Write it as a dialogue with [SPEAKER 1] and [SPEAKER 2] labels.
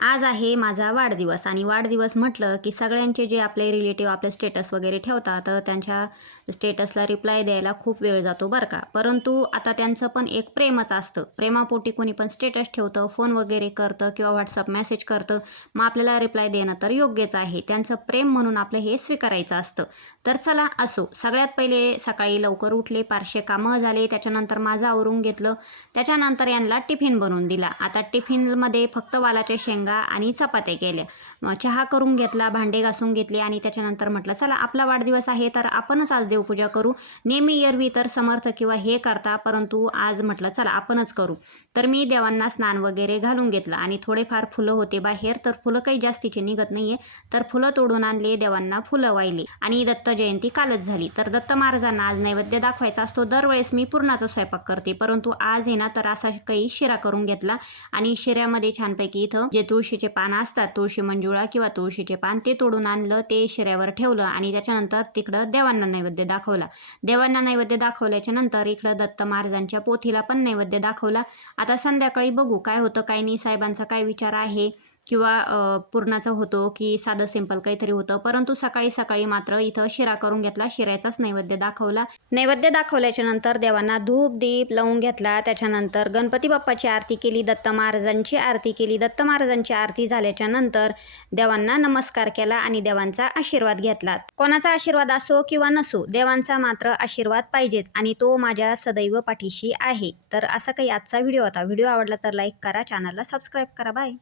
[SPEAKER 1] आज आहे माझा वाढदिवस आणि वाढदिवस म्हटलं की सगळ्यांचे जे आपले रिलेटिव्ह आपले स्टेटस वगैरे ठेवतात तर त्यांच्या स्टेटसला रिप्लाय द्यायला खूप वेळ जातो बरं का. परंतु आता त्यांचं पण एक प्रेमच असतं. प्रेमापोटी कोणी पण स्टेटस ठेवतं फोन वगैरे करतं किंवा व्हॉट्सअप मेसेज करतं मग आपल्याला रिप्लाय देणं तर योग्यच आहे. त्यांचं प्रेम म्हणून आपलं हे स्वीकारायचं असतं. तर चला असो. सगळ्यात पहिले सकाळी लवकर उठले पारशे कामं झाले त्याच्यानंतर माझं आवरून घेतलं त्याच्यानंतर यांना टिफिन बनवून दिला. आता टिफिनमध्ये फक्त वालाच्या शेंगा आणि चपात्या केल्या. चहा करून घेतला भांडे घासून घेतले आणि त्याच्यानंतर म्हटलं चला आपला वाढदिवस आहे तर आपणच आज देवपूजा करू. नेहमी एरवी तर समर्थ किंवा हे करता परंतु आज म्हटलं चला आपणच करू. तर मी देवांना स्नान वगैरे घालून घेतलं आणि थोडेफार फुलं होते. बाहेर तर फुलं काही जास्तीचे निघत नाहीये तर फुलं तोडून आणले देवांना फुलं वाहिली आणि दत्त जयंती कालच झाली. तर दत्त महाराजांना आज नैवेद्य दाखवायचा असतो. दरवेळेस मी पूर्णाचा स्वयंपाक करते परंतु आज आहे ना तर असा काही शिरा करून घेतला आणि शिऱ्यामध्ये छानपैकी इथं जे तुळशीचे पान असतात तुळशी मंजुळा किंवा तुळशीचे पान ते तोडून आणलं ते शिऱ्यावर ठेवलं आणि त्याच्यानंतर तिकडं देवांना नैवेद्य दाखवला. देवांना नैवेद्य दाखवल्याच्या नंतर इकडं दत्त महाराजांच्या पोथीला पण नैवेद्य दाखवला. आता संध्याकाळी बघू काय होतं काय नाही साहेबांचा काय विचार आहे? किंवा पुरणाचा होतो की साधं सिंपल काहीतरी होतं. परंतु सकाळी सकाळी मात्र इथं शिरा करून घेतला. शिऱ्याचाच नैवेद्य दाखवला. नैवेद्य दाखवल्याच्या नंतर देवांना धूप दीप लावून घेतला. त्याच्यानंतर गणपती बाप्पाची आरती केली दत्त महाराजांची आरती केली. दत्त महाराजांची आरती झाल्याच्यानंतर देवांना नमस्कार केला आणि देवांचा आशीर्वाद घेतला. कोणाचा आशीर्वाद असो किंवा नसो देवांचा मात्र आशीर्वाद पाहिजेच आणि तो माझ्या सदैव पाठीशी आहे. तर असा काही आजचा व्हिडिओ होता. व्हिडिओ आवडला तर लाईक करा चॅनलला सबस्क्राईब करा. बाय.